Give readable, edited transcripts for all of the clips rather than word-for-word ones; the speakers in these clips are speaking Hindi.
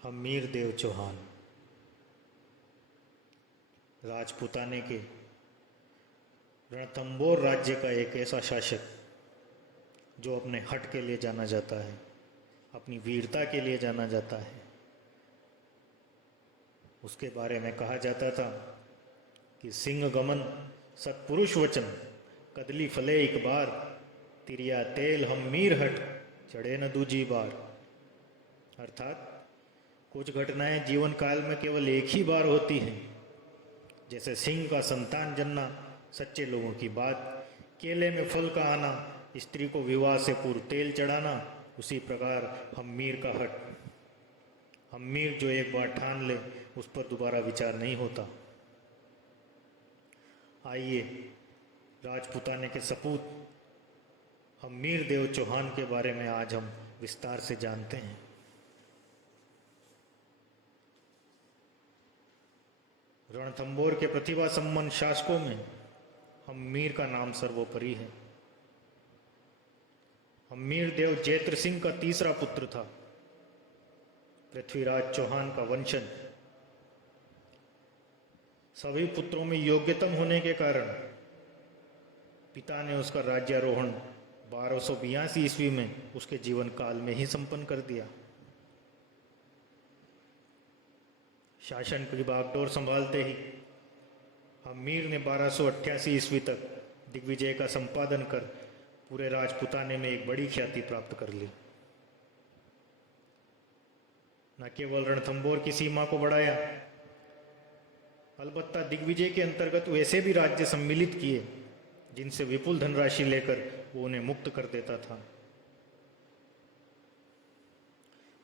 हम्मीर देव चौहान राजपूताने के रणथंबोर राज्य का एक ऐसा शासक जो अपने हट के लिए जाना जाता है, अपनी वीरता के लिए जाना जाता है। उसके बारे में कहा जाता था कि सिंह गमन सत्पुरुष वचन कदली फले एक बार, तिरिया तेल हम्मीर हट चढ़े न दूजी बार। अर्थात कुछ घटनाएं जीवन काल में केवल एक ही बार होती हैं, जैसे सिंह का संतान जन्ना, सच्चे लोगों की बात, केले में फल का आना, स्त्री को विवाह से पूर्व तेल चढ़ाना, उसी प्रकार हम्मीर का हट। हम्मीर जो एक बार ठान ले उस पर दोबारा विचार नहीं होता। आइए राजपूताने के सपूत हम्मीर देव चौहान के बारे में आज हम विस्तार से जानते हैं। रणथंबोर के प्रतिभा संपन्न शासकों में हम्मीर का नाम सर्वोपरि है। हम्मीर देव जैत्र सिंह का तीसरा पुत्र था, पृथ्वीराज चौहान का वंशज। सभी पुत्रों में योग्यतम होने के कारण पिता ने उसका राज्यारोहण 1282 ईस्वी में उसके जीवन काल में ही संपन्न कर दिया। शासन की बागडोर संभालते ही हम्मीर ने 1288 ईस्वी तक दिग्विजय का संपादन कर पूरे राजपूताने में एक बड़ी ख्याति प्राप्त कर ली। न केवल रणथंबोर की सीमा को बढ़ाया, अलबत्ता दिग्विजय के अंतर्गत वैसे भी राज्य सम्मिलित किए जिनसे विपुल धनराशि लेकर वो उन्हें मुक्त कर देता था।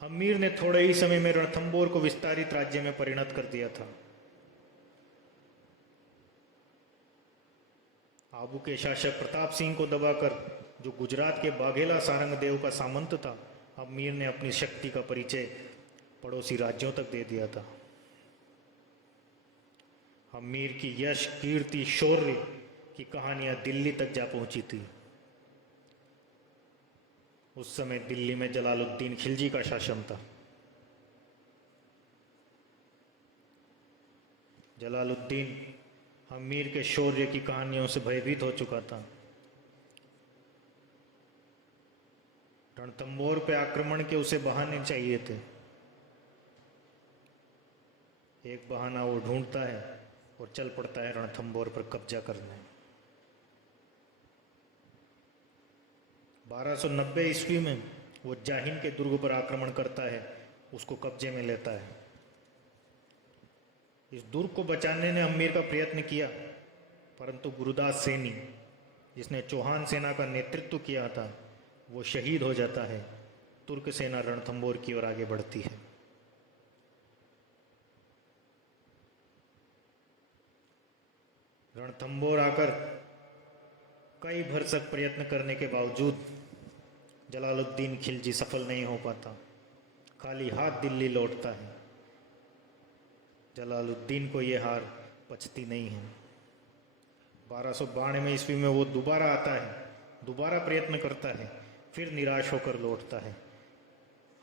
हम्मीर ने थोड़े ही समय में रणथंबोर को विस्तारित राज्य में परिणत कर दिया था। आबू के शासक प्रताप सिंह को दबाकर, जो गुजरात के बाघेला सारंग देव का सामंत था, हम्मीर ने अपनी शक्ति का परिचय पड़ोसी राज्यों तक दे दिया था। हम्मीर की यश, कीर्ति, शौर्य की कहानियां दिल्ली तक जा पहुंची थी। उस समय दिल्ली में जलालुद्दीन खिलजी का शासन था। जलालुद्दीन हम्मीर के शौर्य की कहानियों से भयभीत हो चुका था। रणथंबोर पे आक्रमण के उसे बहाने चाहिए थे। एक बहाना वो ढूंढता है और चल पड़ता है रणथंबोर पर कब्जा करने। 1290 ईस्वी में वो जाहिन के दुर्ग पर आक्रमण करता है, उसको कब्जे में लेता है। इस दुर्ग को बचाने ने हम्मीर का प्रयत्न किया, परंतु गुरुदास सैनी, जिसने चौहान सेना का नेतृत्व किया था, वो शहीद हो जाता है। तुर्क सेना रणथंबोर की ओर आगे बढ़ती है। रणथंबोर आकर कई भरसक प्रयत्न करने के बावजूद जलालुद्दीन खिलजी सफल नहीं हो पाता, खाली हाथ दिल्ली लौटता है। जलालुद्दीन को यह हार पचती नहीं है। 1292 ईस्वी में वो दोबारा आता है, दोबारा प्रयत्न करता है, फिर निराश होकर लौटता है।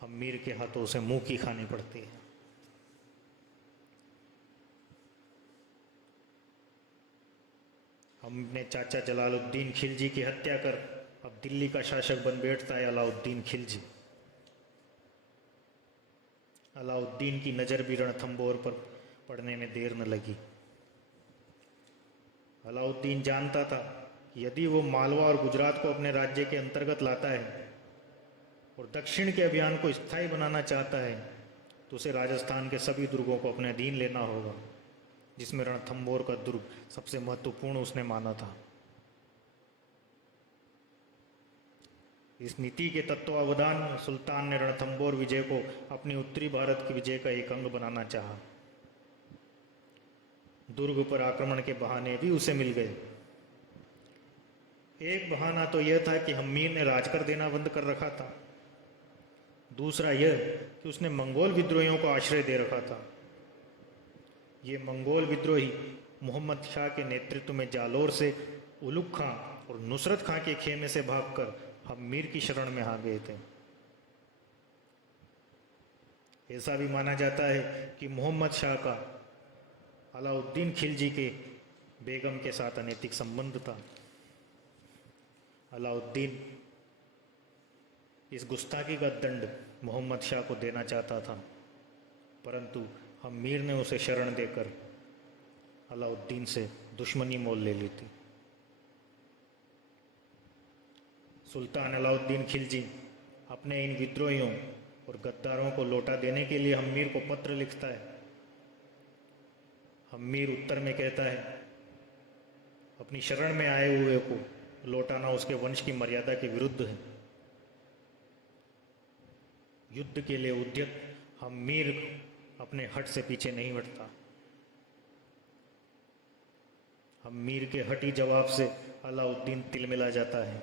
हम्मीर के हाथों से मुंह की खानी पड़ती है। हमने चाचा जलालुद्दीन खिलजी की हत्या कर अब दिल्ली का शासक बन बैठता है अलाउद्दीन खिलजी। अलाउद्दीन की नज़र भी रणथंबोर पर पड़ने में देर न लगी। अलाउद्दीन जानता था कि यदि वो मालवा और गुजरात को अपने राज्य के अंतर्गत लाता है और दक्षिण के अभियान को स्थायी बनाना चाहता है, तो उसे राजस्थान के सभी दुर्गों को अपने अधीन लेना होगा, जिसमें रणथंबोर का दुर्ग सबसे महत्वपूर्ण उसने माना था। इस नीति के तत्वावधान में सुल्तान ने रणथंबोर विजय को अपनी उत्तरी भारत की विजय का एक अंग बनाना चाहा। दुर्ग पर आक्रमण के बहाने भी उसे मिल गए। एक बहाना तो यह था कि हम्मीर ने राजकर देना बंद कर रखा था। दूसरा यह कि उसने मंगोल विद्रोहियों को आश्रय दे रखा था। ये मंगोल विद्रोही मोहम्मद शाह के नेतृत्व में जालोर से उलुग खां और नुसरत खां के खेमे से भागकर हम्मीर की शरण में आ गए थे। ऐसा भी माना जाता है कि मोहम्मद शाह का अलाउद्दीन खिलजी के बेगम के साथ अनैतिक संबंध था। अलाउद्दीन इस गुस्ताखी का दंड मोहम्मद शाह को देना चाहता था, परंतु मीर ने उसे शरण देकर अलाउद्दीन से दुश्मनी मोल ले ली थी। सुल्तान अलाउद्दीन खिलजी अपने इन विद्रोहियों और गद्दारों को लौटा देने के लिए मीर को पत्र लिखता है। मीर उत्तर में कहता है, अपनी शरण में आए हुए को लौटाना उसके वंश की मर्यादा के विरुद्ध है। युद्ध के लिए उद्यत मीर अपने हट से पीछे नहीं हटता। मीर के हटी जवाब से अलाउद्दीन तिलमिला जाता है।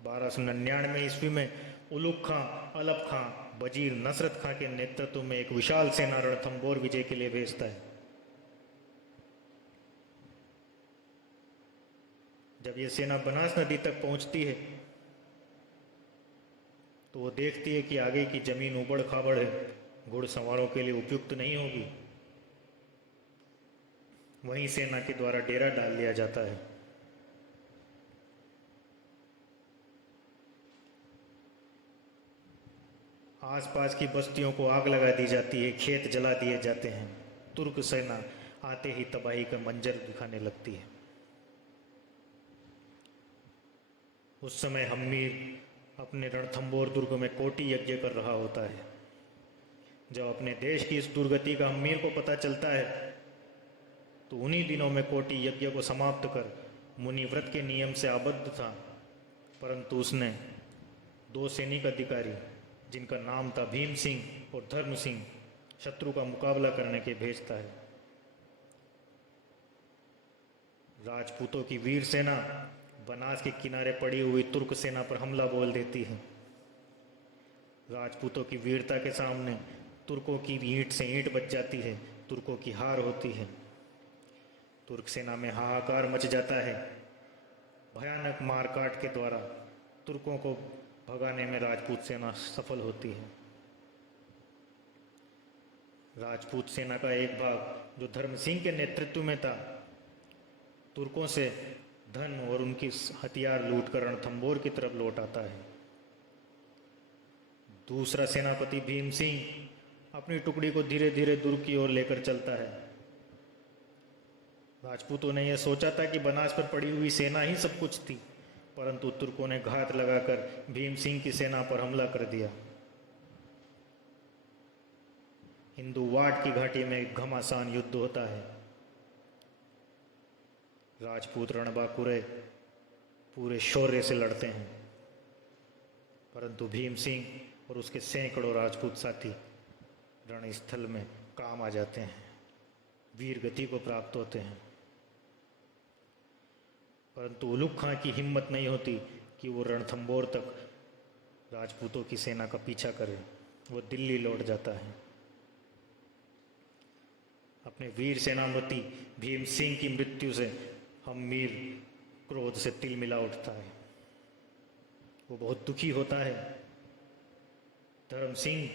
1299 ईस्वी में उलुग खां, अलप खां, वजीर नसरत खां के नेतृत्व में एक विशाल सेना रणथंबोर विजय के लिए भेजता है। जब यह सेना बनास नदी तक पहुंचती है तो वो देखती है कि आगे की जमीन उबड़ खाबड़ है, घुड़सवारों के लिए उपयुक्त नहीं होगी। वहीं सेना के द्वारा डेरा डाल दिया जाता है। आसपास की बस्तियों को आग लगा दी जाती है, खेत जला दिए जाते हैं। तुर्क सेना आते ही तबाही का मंजर दिखाने लगती है। उस समय मीर अपने रणथंबोर दुर्ग में कोटि यज्ञ कर रहा होता है। जब अपने देश की इस दुर्गति का मीर को पता चलता है तो उन्हीं दिनों में कोटि यज्ञ को समाप्त कर मुनिव्रत के नियम से आबद्ध था, परंतु उसने 2 सैनिक अधिकारी जिनका नाम था भीम सिंह और धर्म सिंह शत्रु का मुकाबला करने के भेजता है। राजपूतों की वीर सेना बनास के किनारे पड़ी हुई तुर्क सेना पर हमला बोल देती है। राजपूतों की वीरता के सामने तुर्कों की ईंट से ईंट बच जाती है, तुर्कों की हार होती है। तुर्क सेना में हाहाकार मच जाता है। भयानक मारकाट के द्वारा तुर्कों को भगाने में राजपूत सेना सफल होती है। राजपूत सेना का एक भाग जो धर्म सिंह के नेतृत्व में था, तुर्कों से धन और उनकी हथियार लूटकर रणथंबोर की तरफ लौट आता है। दूसरा सेनापति भीम सिंह अपनी टुकड़ी को धीरे धीरे दुर्ग की ओर लेकर चलता है। राजपूतों ने यह सोचा था कि बनास पर पड़ी हुई सेना ही सब कुछ थी, परंतु तुर्कों ने घात लगाकर भीम सिंह की सेना पर हमला कर दिया। हिंदुवाड़ की घाटी में घमासान युद्ध होता है। राजपूत रणबांकुरे पूरे शौर्य से लड़ते हैं, परंतु भीम सिंह और उसके सैकड़ों राजपूत साथी रणस्थल में काम आ जाते हैं, वीर गति को प्राप्त होते हैं। परंतु उलुग खां की हिम्मत नहीं होती कि वो रणथंबोर तक राजपूतों की सेना का पीछा करे। वो दिल्ली लौट जाता है। अपने वीर सेनापति भीम सिंह की मृत्यु से मीर क्रोध से तिलमिला उठता है। वो बहुत दुखी होता है। धर्म सिंह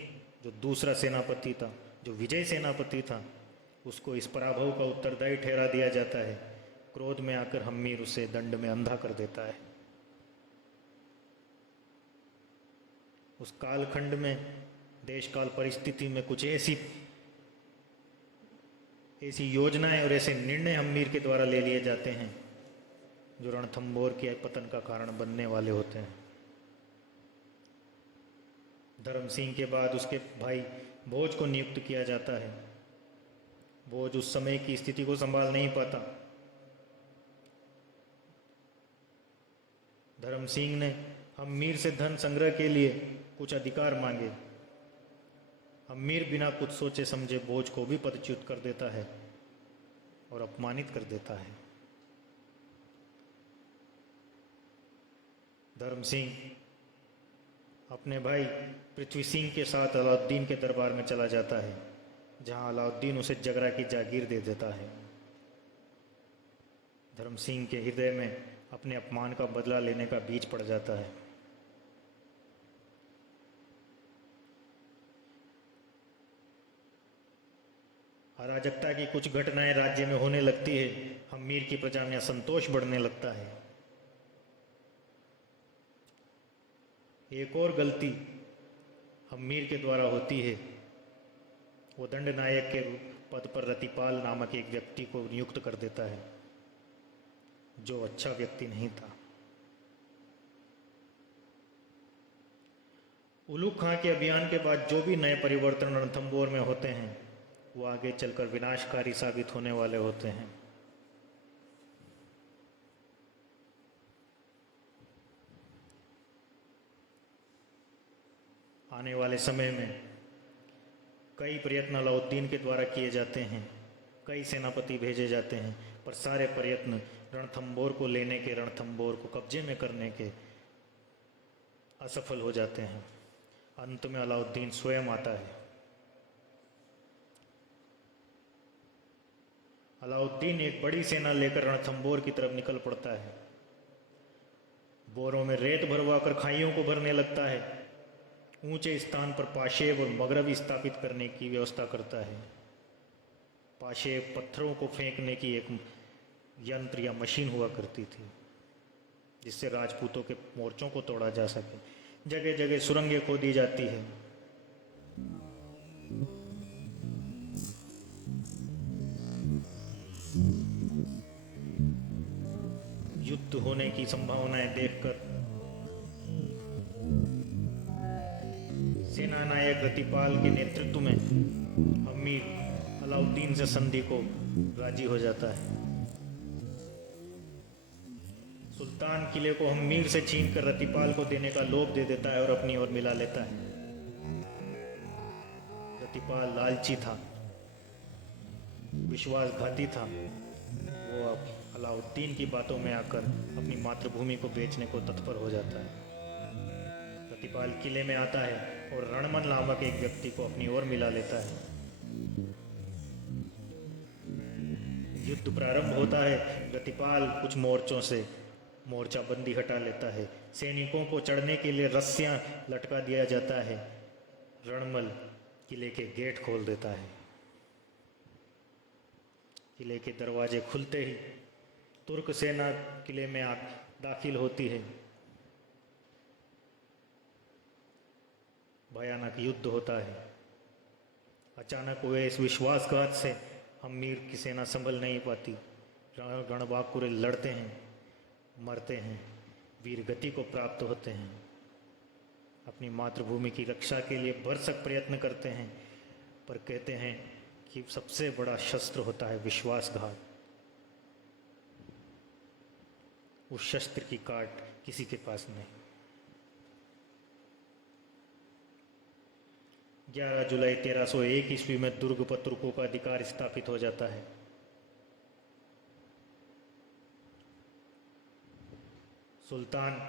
जो दूसरा सेनापति था, जो विजय सेनापति था, उसको इस पराभव का उत्तरदायी ठहरा दिया जाता है। क्रोध में आकर मीर उसे दंड में अंधा कर देता है। उस कालखंड में देश काल परिस्थिति में कुछ ऐसी योजनाएं और ऐसे निर्णय मीर के द्वारा ले लिए जाते हैं जो रणथंबोर के पतन का कारण बनने वाले होते हैं। धर्म सिंह के बाद उसके भाई भोज को नियुक्त किया जाता है। भोज उस समय की स्थिति को संभाल नहीं पाता। धर्म सिंह ने मीर से धन संग्रह के लिए कुछ अधिकार मांगे। मीर बिना कुछ सोचे समझे भोज को भी पदच्युत कर देता है और अपमानित कर देता है। धर्म सिंह अपने भाई पृथ्वी सिंह के साथ अलाउद्दीन के दरबार में चला जाता है, जहां अलाउद्दीन उसे जगरा की जागीर दे देता है। धर्म सिंह के हृदय में अपने अपमान का बदला लेने का बीज पड़ जाता है। अराजकता की कुछ घटनाएं राज्य में होने लगती है, हम्मीर की प्रजा में असंतोष बढ़ने लगता है। एक और गलती हम्मीर के द्वारा होती है, वो दंड नायक के पद पर रतिपाल नामक एक व्यक्ति को नियुक्त कर देता है, जो अच्छा व्यक्ति नहीं था। उलूग खां के अभियान के बाद जो भी नए परिवर्तन रणथंभौर में होते हैं, वो आगे चलकर विनाशकारी साबित होने वाले होते हैं। आने वाले समय में कई प्रयत्न अलाउद्दीन के द्वारा किए जाते हैं, कई सेनापति भेजे जाते हैं, पर सारे प्रयत्न रणथंभौर को लेने के, रणथंभौर को कब्जे में करने के असफल हो जाते हैं। अंत में अलाउद्दीन स्वयं आता है। अलाउद्दीन एक बड़ी सेना लेकर रणथंभौर की तरफ निकल पड़ता है। बोरों में रेत भरवा कर खाइयों को भरने लगता है। ऊंचे स्थान पर पाशेब और मगरब स्थापित करने की व्यवस्था करता है। पाशेब पत्थरों को फेंकने की एक यंत्र या मशीन हुआ करती थी, जिससे राजपूतों के मोर्चों को तोड़ा जा सके। जगह जगह सुरंगें खोदी जाती है। युद्ध होने की संभावनाएं देखकर सेना नायक रतिपाल के नेतृत्व में हम्मीर अलाउद्दीन से संधि को राजी हो जाता है। सुल्तान किले को हम्मीर से छीनकर रतिपाल को देने का लोभ दे देता है और अपनी ओर मिला लेता है। रतिपाल लालची था, विश्वासघाती था। वो अब अलाउद्दीन की बातों में आकर अपनी मातृभूमि को बेचने को तत्पर हो जाता है। रतिपाल किले में आता है और रणमल नामक एक व्यक्ति को अपनी ओर मिला लेता है। युद्ध प्रारंभ होता है। रतिपाल कुछ मोर्चों से मोर्चाबंदी हटा लेता है। सैनिकों को चढ़ने के लिए रस्सियां लटका दिया जाता है। रणमल किले के गेट खोल देता है। किले के दरवाजे खुलते ही तुर्क सेना किले में दाखिल होती है। भयानक युद्ध होता है। अचानक हुए इस विश्वासघात से हम्मीर की सेना संभल नहीं पाती। रणबांकुरे लड़ते हैं, मरते हैं, वीरगति को प्राप्त होते हैं। अपनी मातृभूमि की रक्षा के लिए भरसक प्रयत्न करते हैं, पर कहते हैं कि सबसे बड़ा शस्त्र होता है विश्वासघात। उस शस्त्र की काट किसी के पास नहीं। 11 जुलाई 1301 ईस्वी में दुर्ग पर तुर्कों का अधिकार स्थापित हो जाता है। सुल्तान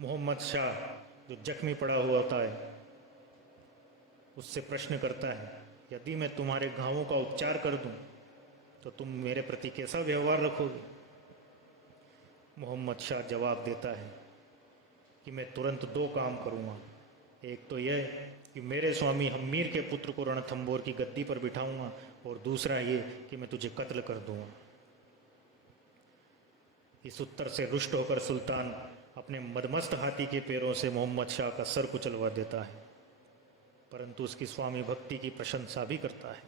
मोहम्मद शाह, जो जख्मी पड़ा हुआ होता है, उससे प्रश्न करता है, यदि मैं तुम्हारे घावों का उपचार कर दूं तो तुम मेरे प्रति कैसा व्यवहार रखोगे? मोहम्मद शाह जवाब देता है कि मैं तुरंत 2 काम करूंगा। एक तो यह कि मेरे स्वामी हम्मीर के पुत्र को रणथंभौर की गद्दी पर बिठाऊंगा, और दूसरा ये कि मैं तुझे कत्ल कर दूंगा। इस उत्तर से रुष्ट होकर सुल्तान अपने मदमस्त हाथी के पैरों से मोहम्मद शाह का सर कुचलवा देता है, परंतु उसकी स्वामी भक्ति की प्रशंसा भी करता है।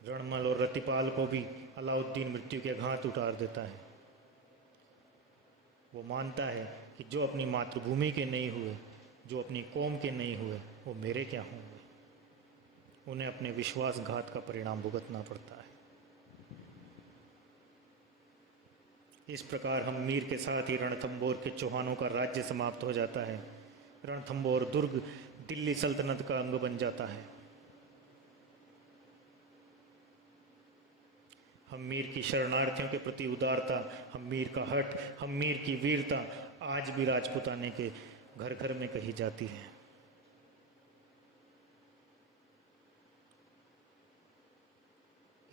रणमल और रतिपाल को भी अलाउद्दीन मृत्यु के घात उतार देता है। वो मानता है कि जो अपनी मातृभूमि के नहीं हुए, जो अपनी कौम के नहीं हुए, वो मेरे क्या होंगे। उन्हें अपने विश्वासघात का परिणाम भुगतना पड़ता है। इस प्रकार हम्मीर के साथ ही रणथंभौर के चौहानों का राज्य समाप्त हो जाता है। रणथंभौर दुर्ग दिल्ली सल्तनत का अंग बन जाता है। हम्मीर की शरणार्थियों के प्रति उदारता, हम्मीर का हठ, हम्मीर की वीरता आज भी राजपूताने के घर घर में कही जाती है।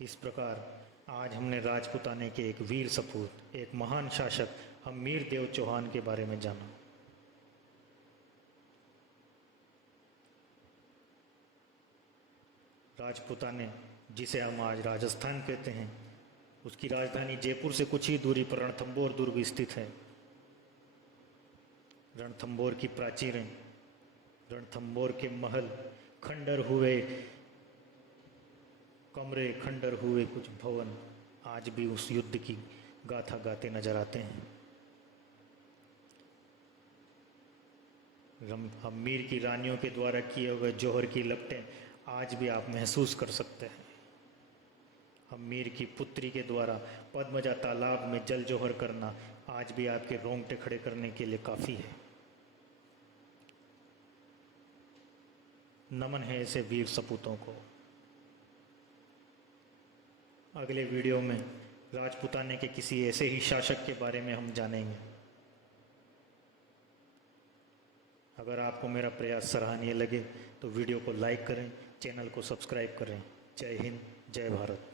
इस प्रकार आज हमने राजपूताने के एक वीर सपूत, एक महान शासक हम्मीर देव चौहान के बारे में जाना। राजपूताने, जिसे हम आज राजस्थान कहते हैं, उसकी राजधानी जयपुर से कुछ ही दूरी पर रणथंभौर दुर्ग स्थित है। रणथंभौर की प्राचीरें, रणथंभौर के महल, खंडर हुए कमरे, खंडर हुए कुछ भवन आज भी उस युद्ध की गाथा गाते नजर आते हैं। हम मीर की रानियों के द्वारा किए हुए जौहर की लपटें आज भी आप महसूस कर सकते हैं। हम मीर की पुत्री के द्वारा पद्मजा तालाब में जल जौहर करना आज भी आपके रोंगटे खड़े करने के लिए काफ़ी है। नमन है ऐसे वीर सपूतों को। अगले वीडियो में राजपूताने के किसी ऐसे ही शासक के बारे में हम जानेंगे। अगर आपको मेरा प्रयास सराहनीय लगे तो वीडियो को लाइक करें, चैनल को सब्सक्राइब करें। जय हिंद, जय भारत।